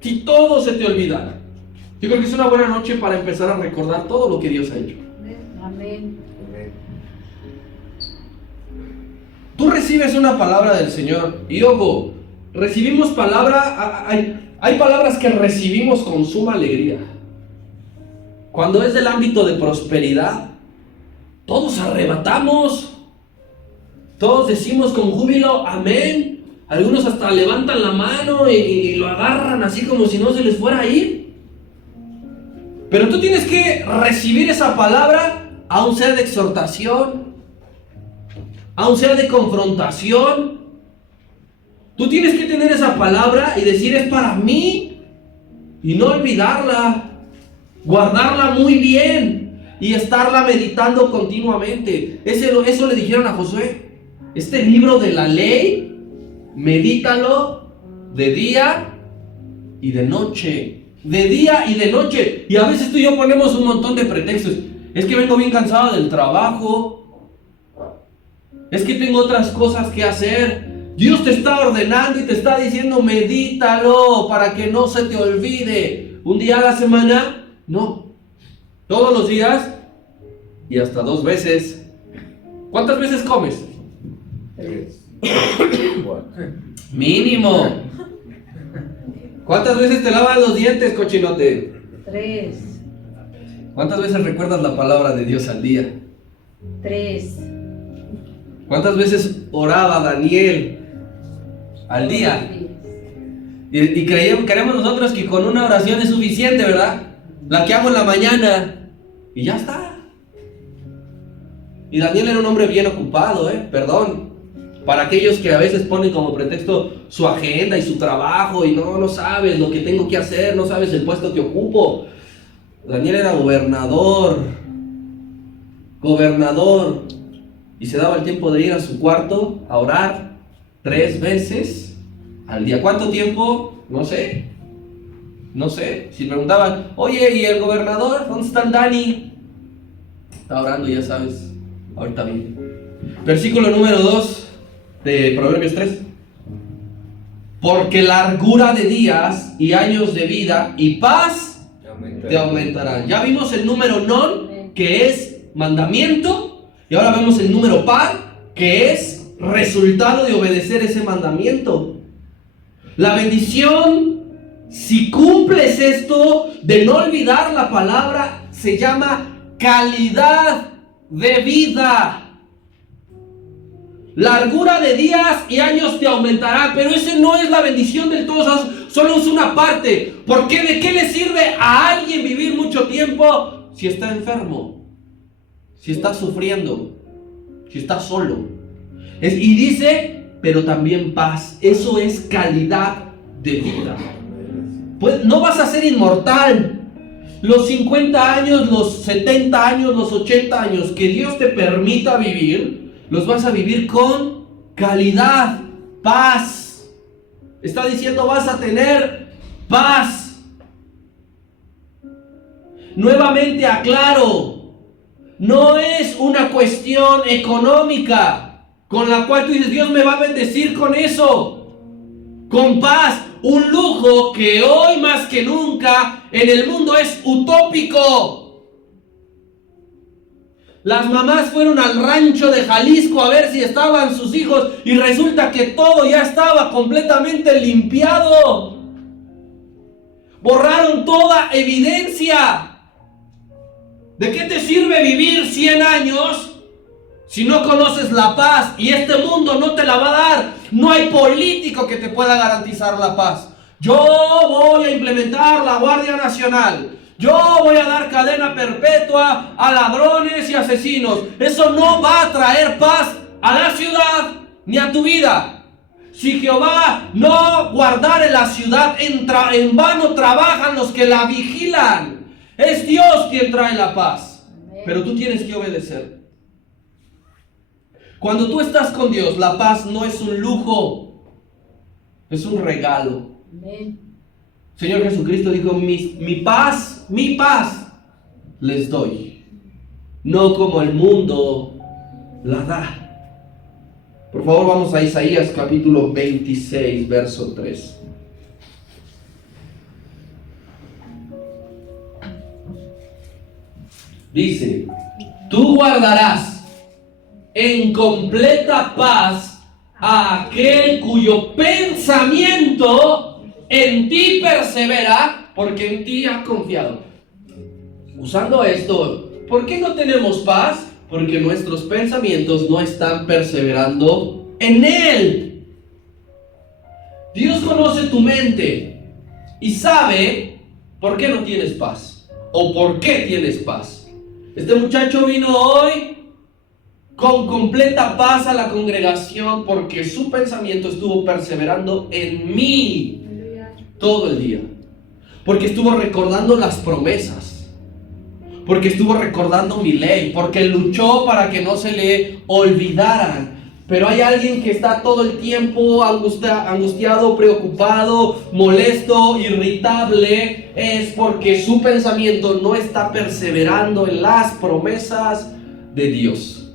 Si todo se te olvidara. Yo creo que es una buena noche para empezar a recordar todo lo que Dios ha hecho. Amén. Tú recibes una palabra del Señor. Y ojo, recibimos palabra. Hay palabras que recibimos con suma alegría. Cuando es del ámbito de prosperidad, todos arrebatamos, todos decimos con júbilo, amén. Algunos hasta levantan la mano y lo agarran así como si no se les fuera a ir. Pero tú tienes que recibir esa palabra, aun sea de exhortación, aun sea de confrontación. Tú tienes que tener esa palabra y decir, es para mí, y no olvidarla. Guardarla muy bien y estarla meditando continuamente. Eso le dijeron a Josué. Este libro de la ley, medítalo de día y de noche. De día y de noche. Y a veces tú y yo ponemos un montón de pretextos. Es que vengo bien cansado del trabajo. Es que tengo otras cosas que hacer. Dios te está ordenando y te está diciendo, medítalo para que no se te olvide. Un día a la semana. No, todos los días y hasta 2 veces. ¿Cuántas veces comes? 3. Mínimo. ¿Cuántas veces te lavas los dientes, cochinote? 3. ¿Cuántas veces recuerdas la palabra de Dios al día? 3. ¿Cuántas veces oraba Daniel al día? Y creemos nosotros que con una oración es suficiente, ¿verdad? La que hago en la mañana y ya está. Y Daniel era un hombre bien ocupado, perdón. Para aquellos que a veces ponen como pretexto su agenda y su trabajo y no sabes lo que tengo que hacer, no sabes el puesto que ocupo. Daniel era gobernador y se daba el tiempo de ir a su cuarto a orar 3 veces al día. ¿Cuánto tiempo? No sé. Si preguntaban, oye, ¿y el gobernador? ¿Dónde está el Dani? Está orando, ya sabes. Ahorita bien. Versículo número 2 de Proverbios 3. Porque largura de días y años de vida y paz te aumentarán. Ya vimos el número non, que es mandamiento, y ahora vemos el número par, que es resultado de obedecer ese mandamiento. La bendición, si cumples esto de no olvidar la palabra, se llama calidad de vida. Largura de días y años te aumentará, pero ese no es la bendición del todo, solo es una parte. ¿Por qué? ¿De qué le sirve a alguien vivir mucho tiempo si está enfermo? Si está sufriendo, si está solo. Y dice, pero también paz. Eso es calidad de vida. Pues no vas a ser inmortal. Los 50 años, los 70 años, los 80 años que Dios te permita vivir, los vas a vivir con calidad. paz. Está diciendo, vas a tener paz. Nuevamente aclaro, no es una cuestión económica con la cual tú dices, Dios me va a bendecir con eso, con paz. Un lujo que hoy más que nunca en el mundo es utópico. Las mamás fueron al rancho de Jalisco a ver si estaban sus hijos y resulta que todo ya estaba completamente limpiado. Borraron toda evidencia. ¿De qué te sirve vivir 100 años si no conoces la paz? Y este mundo no te la va a dar. No hay político que te pueda garantizar la paz. Yo voy a implementar la Guardia Nacional. Yo voy a dar cadena perpetua a ladrones y asesinos. Eso no va a traer paz a la ciudad ni a tu vida. Si Jehová no guardare la ciudad, en vano trabajan los que la vigilan. Es Dios quien trae la paz. Pero tú tienes que obedecer. Cuando tú estás con Dios, la paz no es un lujo, es un regalo. Amén. Señor Jesucristo dijo, mi paz les doy, no como el mundo la da. Por favor, vamos a Isaías capítulo 26, verso 3. Dice, tú guardarás en completa paz a aquel cuyo pensamiento en ti persevera, porque en ti ha confiado. Usando esto, ¿por qué no tenemos paz? Porque nuestros pensamientos no están perseverando en Él. Dios conoce tu mente y sabe por qué no tienes paz o por qué tienes paz. Este muchacho vino hoy con completa paz a la congregación porque su pensamiento estuvo perseverando en mí todo el día, porque estuvo recordando las promesas, porque estuvo recordando mi ley, porque luchó para que no se le olvidaran. Pero hay alguien que está todo el tiempo angustiado, preocupado, molesto, irritable. Es porque su pensamiento no está perseverando en las promesas de Dios.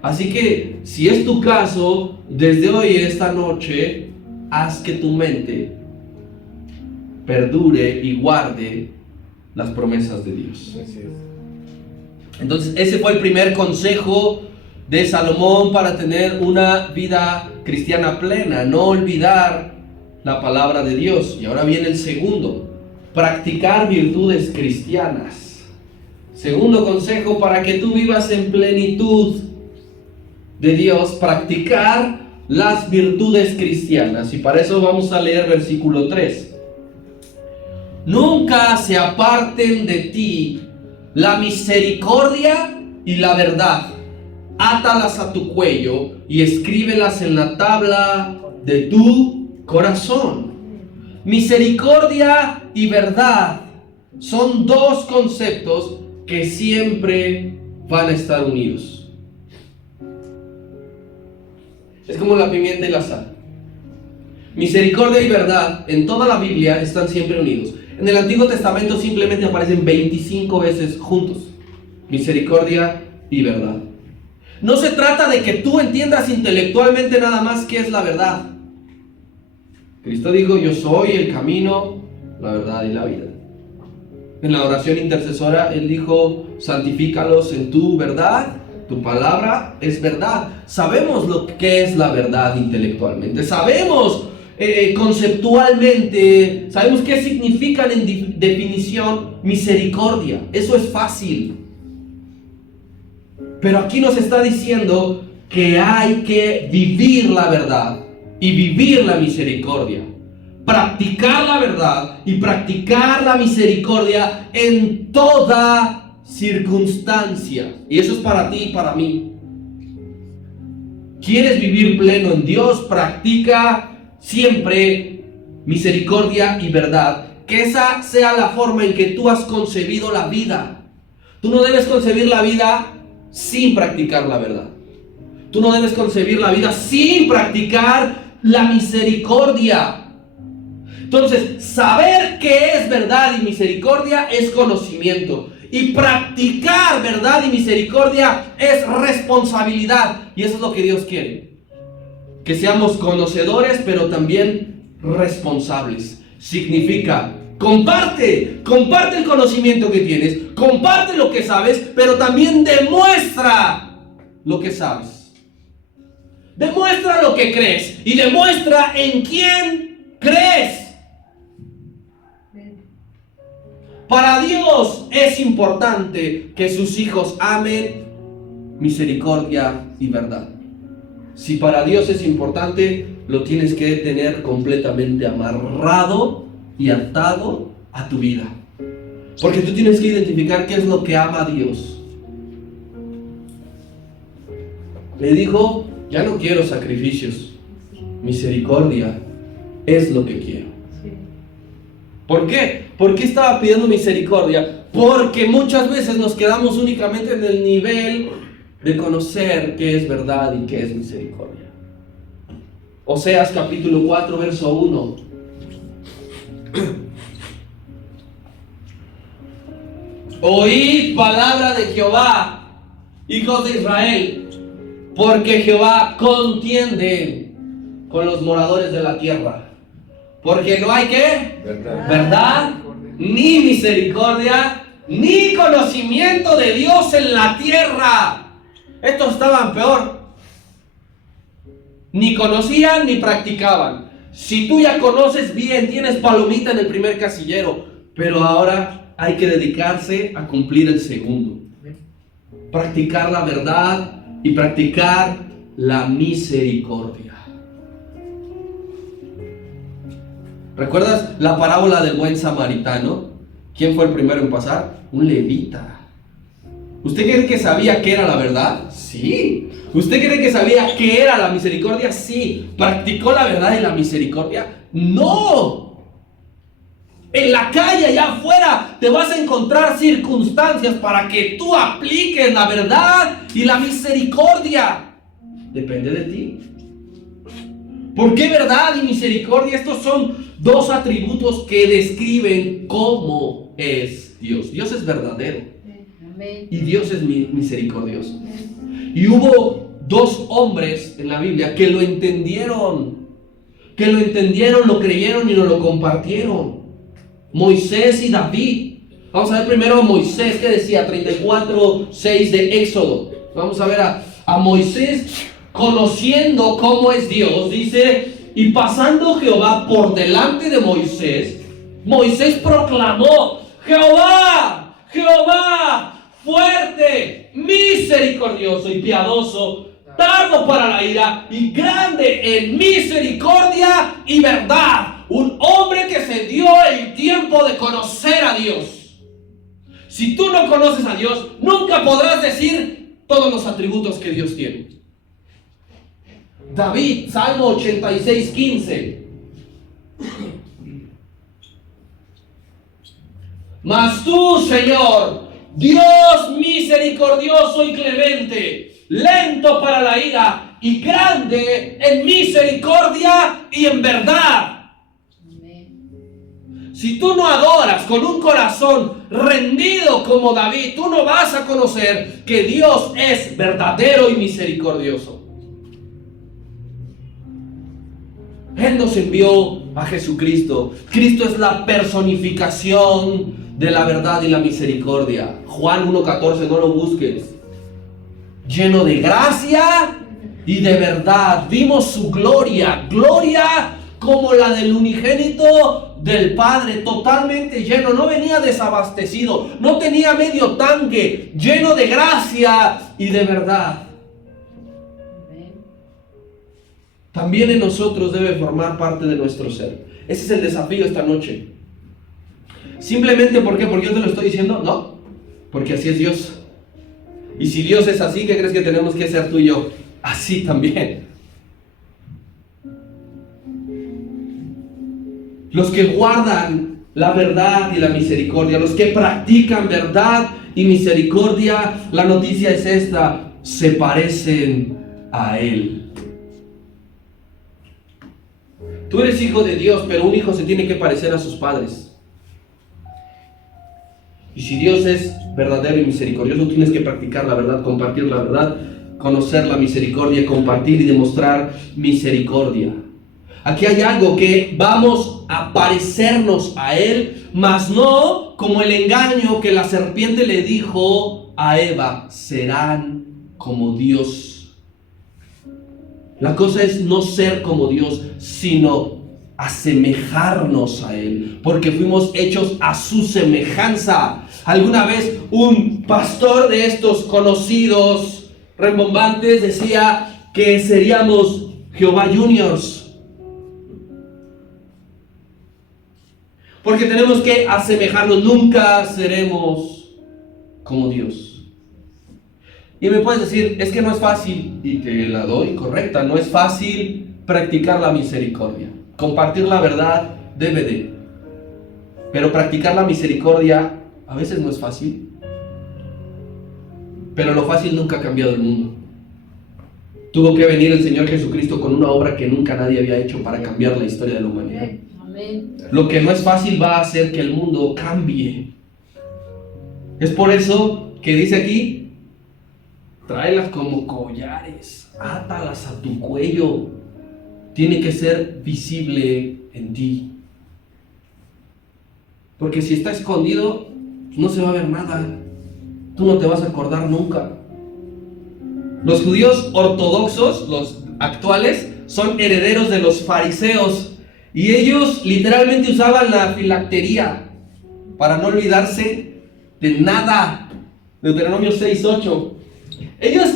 Así que, si es tu caso, desde hoy, esta noche, haz que tu mente perdure y guarde las promesas de Dios. Entonces, ese fue el primer consejo de Salomón para tener una vida cristiana plena, no olvidar la palabra de Dios. Y ahora viene el segundo, practicar virtudes cristianas. Segundo consejo para que tú vivas en plenitud de Dios, practicar las virtudes cristianas. Y para eso vamos a leer versículo 3. Nunca se aparten de ti la misericordia y la verdad. Átalas a tu cuello y escríbelas en la tabla de tu corazón. Misericordia y verdad son dos conceptos que siempre van a estar unidos. Es como la pimienta y la sal. Misericordia y verdad en toda la Biblia están siempre unidos. En el Antiguo Testamento simplemente aparecen 25 veces juntos. Misericordia y verdad. No se trata de que tú entiendas intelectualmente nada más qué es la verdad. Cristo dijo, yo soy el camino, la verdad y la vida. En la oración intercesora, Él dijo, santifícalos en tu verdad, tu palabra es verdad. Sabemos lo que es la verdad intelectualmente, sabemos conceptualmente, sabemos qué significan en definición misericordia. Eso es fácil. Pero aquí nos está diciendo que hay que vivir la verdad y vivir la misericordia. Practicar la verdad y practicar la misericordia en toda circunstancia. Y eso es para ti y para mí. ¿Quieres vivir pleno en Dios? Practica siempre misericordia y verdad. Que esa sea la forma en que tú has concebido la vida. Tú no debes concebir la vida sin practicar la verdad. Tú no debes concebir la vida sin practicar la misericordia. Entonces, saber qué es verdad y misericordia es conocimiento. Y practicar verdad y misericordia es responsabilidad. Y eso es lo que Dios quiere. Que seamos conocedores, pero también responsables. Significa, comparte el conocimiento que tienes, comparte lo que sabes, pero también demuestra lo que sabes. Demuestra lo que crees y demuestra en quién crees. Para Dios es importante que sus hijos amen misericordia y verdad. Si para Dios es importante, lo tienes que tener completamente amarrado y atado a tu vida. Porque tú tienes que identificar qué es lo que ama a Dios. Le dijo, ya no quiero sacrificios, misericordia es lo que quiero. ¿Por qué? ¿Por qué estaba pidiendo misericordia? Porque muchas veces nos quedamos únicamente en el nivel de conocer qué es verdad y qué es misericordia. Oseas capítulo 4, verso 1. Oíd palabra de Jehová, hijos de Israel, porque Jehová contiende con los moradores de la tierra. Porque no hay ¿qué? ¿Verdad? Ni misericordia, ni conocimiento de Dios en la tierra. Estos estaban peor. Ni conocían ni practicaban. Si tú ya conoces bien, tienes palomita en el primer casillero. Pero ahora hay que dedicarse a cumplir el segundo. Practicar la verdad y practicar la misericordia. ¿Recuerdas la parábola del buen samaritano? ¿Quién fue el primero en pasar? Un levita. ¿Usted cree que sabía qué era la verdad? Sí. ¿Usted cree que sabía qué era la misericordia? Sí. ¿Practicó la verdad y la misericordia? No. En la calle, allá afuera, te vas a encontrar circunstancias para que tú apliques la verdad y la misericordia. Depende de ti. ¿Por qué verdad y misericordia? Estos son dos atributos que describen cómo es Dios. Dios es verdadero. Y Dios es misericordioso. Y hubo dos hombres en la Biblia que lo entendieron. Lo creyeron y nos lo compartieron. Moisés y David. Vamos a ver primero a Moisés, que decía 34:6 de Éxodo. Vamos a ver a Moisés conociendo cómo es Dios. Dice: y pasando Jehová por delante de Moisés, Moisés proclamó: Jehová, Jehová, fuerte, misericordioso y piadoso, tardo para la ira y grande en misericordia y verdad. Un hombre que se dio el tiempo de conocer a Dios. Si tú no conoces a Dios, nunca podrás decir todos los atributos que Dios tiene. David, Salmo 86:15. Mas tú, Señor, Dios misericordioso y clemente, lento para la ira y grande en misericordia y en verdad. Si tú no adoras con un corazón rendido como David, tú no vas a conocer que Dios es verdadero y misericordioso. Él nos envió a Jesucristo. Cristo es la personificación de la verdad y la misericordia. Juan 1:14, no lo busques. Lleno de gracia y de verdad. Vimos su gloria. Gloria como la del unigénito del Padre, totalmente lleno. No venía desabastecido. No tenía medio tanque. Lleno de gracia y de verdad. También en nosotros debe formar parte de nuestro ser. Ese es el desafío esta noche. Simplemente, ¿por qué? ¿Porque yo te lo estoy diciendo? No, porque así es Dios. Y si Dios es así, ¿qué crees que tenemos que ser tú y yo? Así también. Los que guardan la verdad y la misericordia, los que practican verdad y misericordia, la noticia es esta: se parecen a Él. Tú eres hijo de Dios, pero un hijo se tiene que parecer a sus padres. Y si Dios es verdadero y misericordioso, tienes que practicar la verdad, compartir la verdad, conocer la misericordia, compartir y demostrar misericordia. Aquí hay algo que vamos a parecernos a Él, mas no como el engaño que la serpiente le dijo a Eva: serán como Dios. La cosa es no ser como Dios, sino asemejarnos a Él, porque fuimos hechos a su semejanza. Alguna vez un pastor de estos conocidos, rembombantes, decía que seríamos Jehová Juniors, porque tenemos que asemejarnos, nunca seremos como Dios. Y me puedes decir, es que no es fácil, y te la doy correcta, no es fácil practicar la misericordia. Compartir la verdad debe de, pero practicar la misericordia a veces no es fácil. Pero lo fácil nunca ha cambiado el mundo. Tuvo que venir el Señor Jesucristo con una obra que nunca nadie había hecho para cambiar la historia de la humanidad. Amén. Lo que no es fácil va a hacer que el mundo cambie. Es por eso que dice aquí: tráelas como collares, átalas a tu cuello. Tiene que ser visible en ti. Porque si está escondido, no se va a ver nada. Tú no te vas a acordar nunca. Los judíos ortodoxos, los actuales, son herederos de los fariseos. Y ellos literalmente usaban la filactería para no olvidarse de nada. Deuteronomio 6:8. Ellos,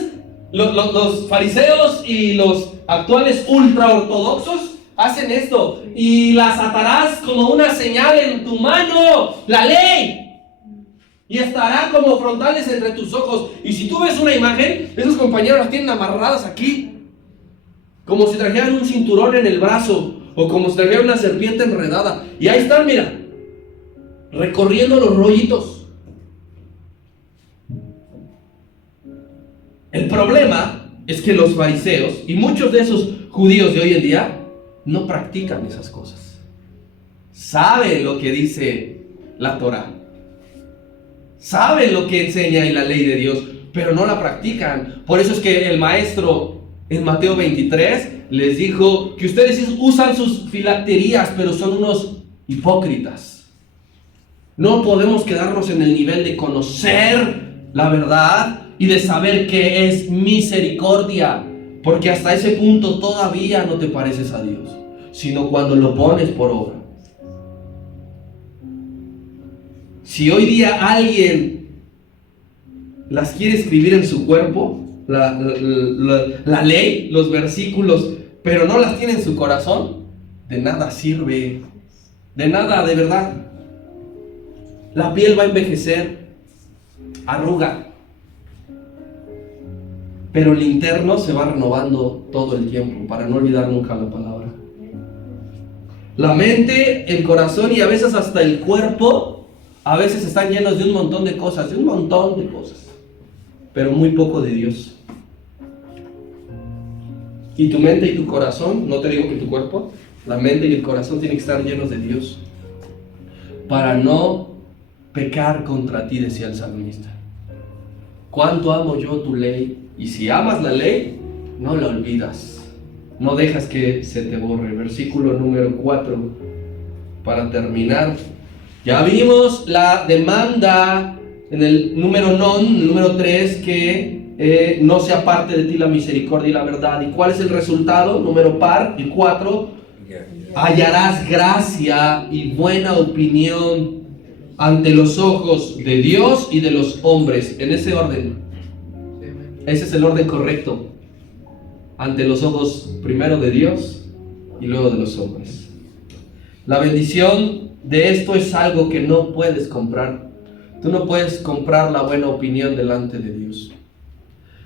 los fariseos y los actuales ultraortodoxos, hacen esto: y las atarás como una señal en tu mano, la ley, y estará como frontales entre tus ojos. Y si tú ves una imagen, esos compañeros las tienen amarradas aquí, como si trajeran un cinturón en el brazo, o como si trajeran una serpiente enredada. Y ahí están, mira, recorriendo los rollitos. El problema es que los fariseos y muchos de esos judíos de hoy en día no practican esas cosas. Saben lo que dice la Torá, saben lo que enseña en la ley de Dios, pero no la practican. Por eso es que el maestro en Mateo 23 les dijo que ustedes usan sus filacterías, pero son unos hipócritas. No podemos quedarnos en el nivel de conocer la verdad y de saber que es misericordia, porque hasta ese punto todavía no te pareces a Dios, sino cuando lo pones por obra. Si hoy día alguien las quiere escribir en su cuerpo, la ley, los versículos, pero no las tiene en su corazón, de nada sirve, de nada, de verdad. La piel va a envejecer, arruga, pero el interno se va renovando todo el tiempo para no olvidar nunca la palabra. La mente, el corazón y a veces hasta el cuerpo, a veces están llenos de un montón de cosas, pero muy poco de Dios. Y tu mente y tu corazón, no te digo que tu cuerpo, la mente y el corazón tienen que estar llenos de Dios para no pecar contra ti, decía el salmista. Cuánto amo yo tu ley. Y si amas la ley, no la olvidas, no dejas que se te borre. Versículo número 4, para terminar. Ya vimos la demanda en el número 3, que no se aparte de ti la misericordia y la verdad. ¿Y cuál es el resultado? Número par, el 4, hallarás gracia y buena opinión ante los ojos de Dios y de los hombres. En ese orden. Ese es el orden correcto. Ante los ojos primero de Dios y luego de los hombres. La bendición de esto es algo que no puedes comprar. Tú no puedes comprar la buena opinión delante de Dios.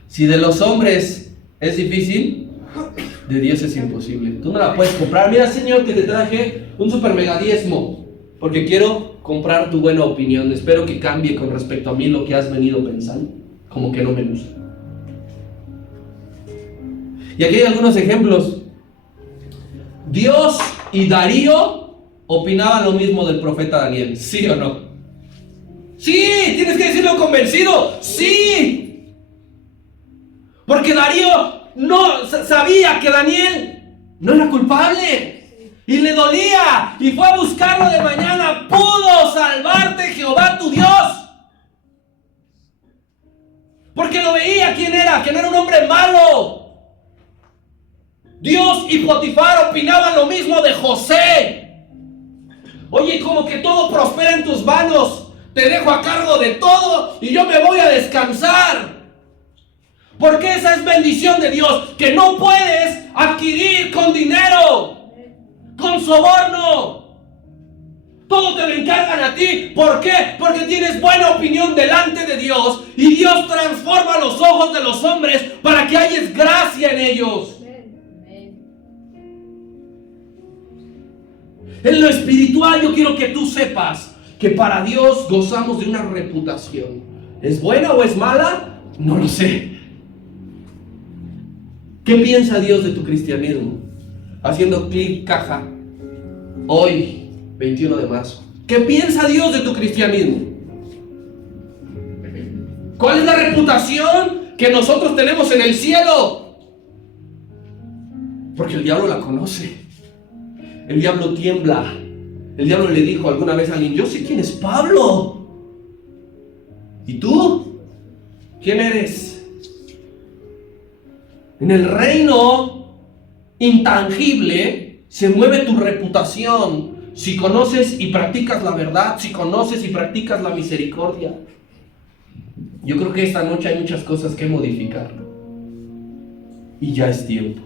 Si de los hombres es difícil, de Dios es imposible. Tú no la puedes comprar. Mira, Señor, que te traje un super mega diezmo porque quiero comprar tu buena opinión. Espero que cambie con respecto a mí lo que has venido pensando. Como que no me gusta. Y aquí hay algunos ejemplos. Dios y Darío opinaban lo mismo del profeta Daniel, ¿sí o no? Sí, tienes que decirlo convencido, sí. Porque Darío no sabía que Daniel no era culpable y le dolía y fue a buscarlo de mañana. Pudo salvarte Jehová tu Dios. Porque lo veía quién era, que no era un hombre malo. Dios y Potifar opinaban lo mismo de José. Oye, como que todo prospera en tus manos. Te dejo a cargo de todo y yo me voy a descansar. Porque esa es bendición de Dios, que no puedes adquirir con dinero, con soborno. Todo te lo encargan a ti. ¿Por qué? Porque tienes buena opinión delante de Dios y Dios transforma los ojos de los hombres para que hayas gracia en ellos. En lo espiritual yo quiero que tú sepas que para Dios gozamos de una reputación. ¿Es buena o es mala? No lo sé. ¿Qué piensa Dios de tu cristianismo? Haciendo clic caja. Hoy, 21 de marzo. ¿Qué piensa Dios de tu cristianismo? ¿Cuál es la reputación que nosotros tenemos en el cielo? Porque el diablo la conoce. El diablo tiembla. El diablo le dijo alguna vez a alguien: yo sé quién es Pablo. ¿Y tú? ¿Quién eres? En el reino intangible se mueve tu reputación. Si conoces y practicas la verdad, si conoces y practicas la misericordia. Yo creo que esta noche hay muchas cosas que modificar. Y ya es tiempo.